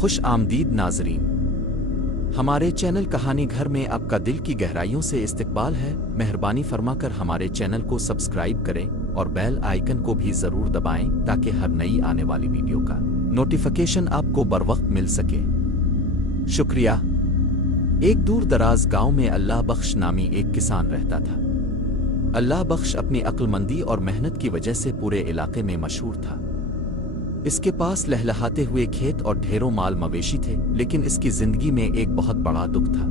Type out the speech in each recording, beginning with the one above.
खुश आमदीद नाजरीन, हमारे चैनल कहानी घर में आपका दिल की गहराइयों से इस्तकबाल है। मेहरबानी फरमाकर हमारे चैनल को सब्सक्राइब करें और बेल आइकन को भी ज़रूर दबाएं ताकि हर नई आने वाली वीडियो का नोटिफिकेशन आपको बरवक्त मिल सके। शुक्रिया। एक दूर दराज गांव में अल्लाह बख्श नामी एक किसान रहता था। अल्लाह बख्श अपनी अक्लमंदी और मेहनत की वजह से पूरे इलाके में मशहूर था। इसके पास लहलहाते हुए खेत और ढेरों माल मवेशी थे, लेकिन इसकी जिंदगी में एक बहुत बड़ा दुख था।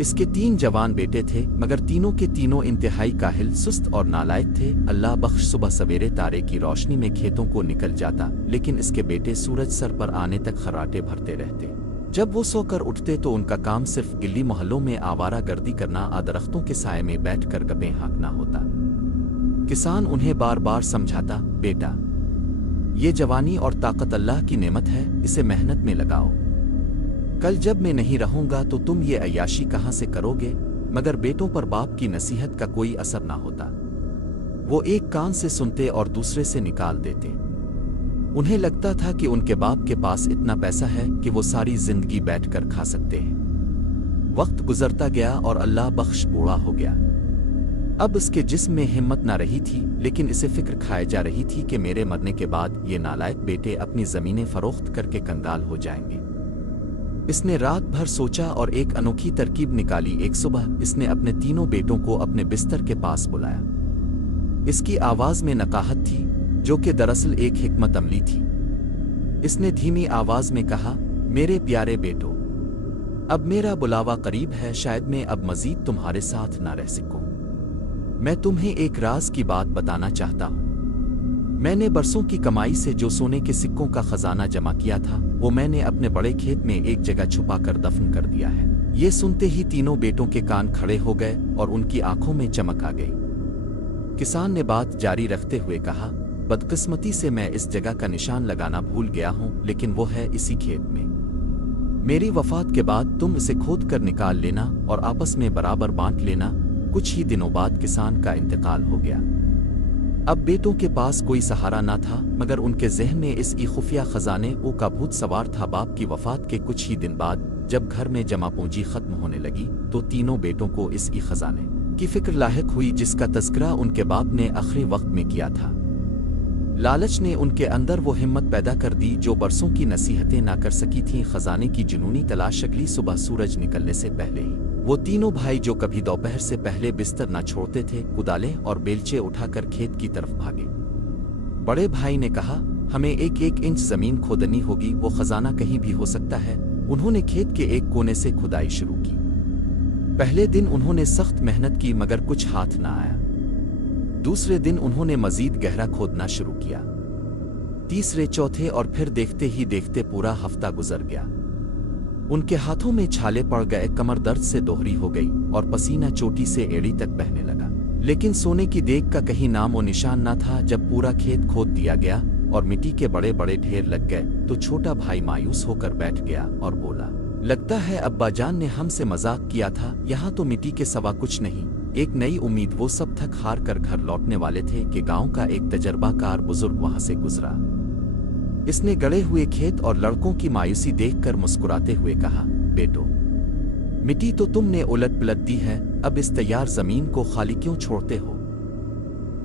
इसके 3 जवान बेटे थे, मगर तीनों के तीनों इंतहाई काहिल, सुस्त और नालायक थे। अल्लाह बख्श सुबह सवेरे तारे की रोशनी में खेतों को निकल जाता, लेकिन इसके बेटे सूरज सर पर आने तक खर्राटे भरते रहते। जब वो सोकर उठते तो उनका काम सिर्फ गिल्ली मोहल्लों में आवारा गर्दी करना, दरख्तों के साए में बैठकर गप्पें हाँकना होता। किसान उन्हें बार बार समझाता, बेटा, ये जवानी और ताकत अल्लाह की नेमत है, इसे मेहनत में लगाओ। कल जब मैं नहीं रहूंगा तो तुम ये अय्याशी कहाँ से करोगे। मगर बेटों पर बाप की नसीहत का कोई असर ना होता। वो एक कान से सुनते और दूसरे से निकाल देते। उन्हें लगता था कि उनके बाप के पास इतना पैसा है कि वो सारी जिंदगी बैठकर खा सकते हैं। वक्त गुजरता गया और अल्लाह बख्श बूढ़ा हो गया। अब इसके जिस्म में हिम्मत ना रही थी, लेकिन इसे फिक्र खाए जा रही थी कि मेरे मरने के बाद ये नालायक बेटे अपनी जमीनें फरोख्त करके कंगाल हो जाएंगे। इसने रात भर सोचा और एक अनोखी तरकीब निकाली। एक सुबह इसने अपने तीनों बेटों को अपने बिस्तर के पास बुलाया। इसकी आवाज में नकाहत थी, जो कि दरअसल एक हिकमत अमली थी। इसने धीमी आवाज में कहा, मेरे प्यारे बेटो, अब मेरा बुलावा करीब है। शायद मैं अब मजीद तुम्हारे साथ ना रह सकूं। मैं तुम्हें एक राज की बात बताना चाहता हूं। मैंने बरसों की कमाई से जो सोने के सिक्कों का खजाना जमा किया था, वो मैंने अपने बड़े खेत में एक जगह छुपा कर दफन कर दिया है। ये सुनते ही तीनों बेटों के कान खड़े हो गए और उनकी आंखों में चमक आ गई। किसान ने बात जारी रखते हुए कहा, बदकिस्मती से मैं इस जगह का निशान लगाना भूल गया हूं, लेकिन वो है इसी खेत में। मेरी वफात के बाद तुम इसे खोद कर निकाल लेना और आपस में बराबर बांट लेना। कुछ ही दिनों बाद किसान का इंतकाल हो गया। अब बेटों के पास कोई सहारा ना था, मगर उनके ज़हन में इस खुफिया खजाने का भूत सवार था। बाप की वफात के कुछ ही दिन बाद जब घर में जमा पूंजी खत्म होने लगी, तो तीनों बेटों को इस खजाने की फिक्र लाहिक हुई, जिसका तज़किरा उनके बाप ने आखिरी वक्त में किया था। लालच ने उनके अंदर वो हिम्मत पैदा कर दी जो बरसों की नसीहतें ना कर सकी थीं। खजाने की जुनूनी तलाश अगली सुबह सूरज निकलने से पहले ही वो तीनों भाई, जो कभी दोपहर से पहले बिस्तर ना छोड़ते थे, कुदालें और बेलचे उठाकर खेत की तरफ भागे। बड़े भाई ने कहा, हमें 1-1 इंच जमीन खोदनी होगी, वो खजाना कहीं भी हो सकता है। उन्होंने खेत के एक कोने से खुदाई शुरू की। पहले दिन उन्होंने सख्त मेहनत की, मगर कुछ हाथ ना आया। दूसरे दिन उन्होंने मजीद गहरा खोदना शुरू किया। तीसरे, चौथे और फिर देखते ही देखते पूरा हफ्ता गुजर गया। उनके हाथों में छाले पड़ गए, कमर दर्द से दोहरी हो गई और पसीना चोटी से एड़ी तक बहने लगा। लेकिन सोने की देग का कहीं नाम और निशान ना था। जब पूरा खेत खोद दिया गया और मिट्टी के बड़े बड़े ढेर लग गए, तो छोटा भाई मायूस होकर बैठ गया और बोला, लगता है अब्बा जान ने हमसे मजाक किया था। यहाँ तो मिट्टी के सवा कुछ नहीं। एक नई उम्मीद। वो सब थक हार कर घर लौटने वाले थे कि गांव का एक तजर्बाकार बुजुर्ग वहां से गुजरा। इसने गड़े हुए खेत और लड़कों की मायूसी देखकर मुस्कुराते हुए कहा, बेटो, मिट्टी तो तुमने उलट पलट दी है, अब इस तैयार जमीन को खाली क्यों छोड़ते हो।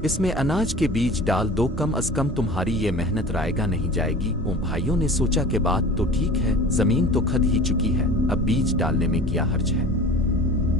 इसमें अनाज के बीज डाल दो, कम अज कम तुम्हारी ये मेहनत रायगा नहीं जाएगी। उन भाइयों ने सोचा कि बात तो ठीक है, जमीन तो खद ही चुकी है, अब बीज डालने में क्या हर्ज है।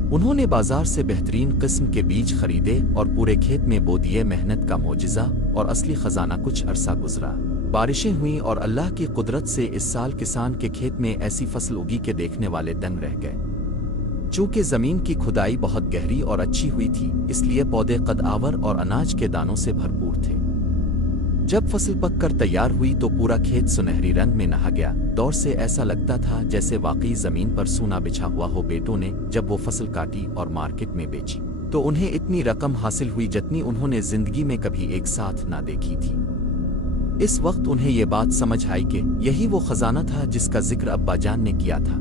उन्होंने बाजार से बेहतरीन किस्म के बीज खरीदे और पूरे खेत में बो दिए। मेहनत का मोजिज़ा और असली खजाना। कुछ अरसा गुजरा, बारिशें हुईं और अल्लाह की कुदरत से इस साल किसान के खेत में ऐसी फसल उगी कि देखने वाले दंग रह गए। चूंकि जमीन की खुदाई बहुत गहरी और अच्छी हुई थी, इसलिए पौधे कदआवर और अनाज के दानों से भरपूर थे। जब फसल पककर तैयार हुई तो पूरा खेत सुनहरी रंग में नहा गया। दौर से ऐसा लगता था जैसे वाकई जमीन पर सोना बिछा हुआ हो। बेटों ने जब वो फसल काटी और मार्केट में बेची, तो उन्हें इतनी रकम हासिल हुई जितनी उन्होंने जिंदगी में कभी एक साथ ना देखी थी। इस वक्त उन्हें ये बात समझ आई कि यही वो खजाना था जिसका जिक्र अब्बा जान ने किया था।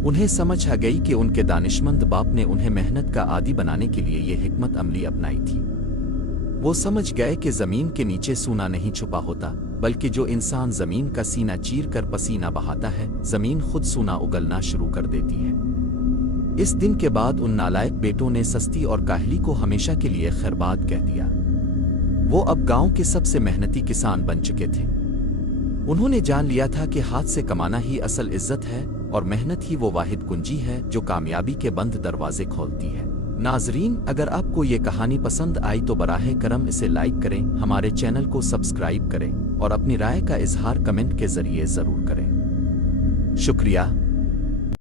उन्हें समझ आ गई कि उनके दानिशमंद बाप ने उन्हें मेहनत का आदी बनाने के लिए ये हिकमत अमली अपनाई थी। वो समझ गए कि जमीन के नीचे सोना नहीं छुपा होता, बल्कि जो इंसान जमीन का सीना चीर कर पसीना बहाता है, जमीन खुद सूना उगलना शुरू कर देती है। इस दिन के बाद उन नालायक बेटों ने सस्ती और काहली को हमेशा के लिए खैरबाद कह दिया। वो अब गांव के सबसे मेहनती किसान बन चुके थे। उन्होंने जान लिया था कि हाथ से कमाना ही असल इज्जत है और मेहनत ही वो वाहिद कुंजी है जो कामयाबी के बंद दरवाजे खोलती है। नाजरीन, अगर आपको ये कहानी पसंद आई तो बराहे करम इसे लाइक करें, हमारे चैनल को सब्सक्राइब करें और अपनी राय का इजहार कमेंट के जरिए ज़रूर करें। शुक्रिया।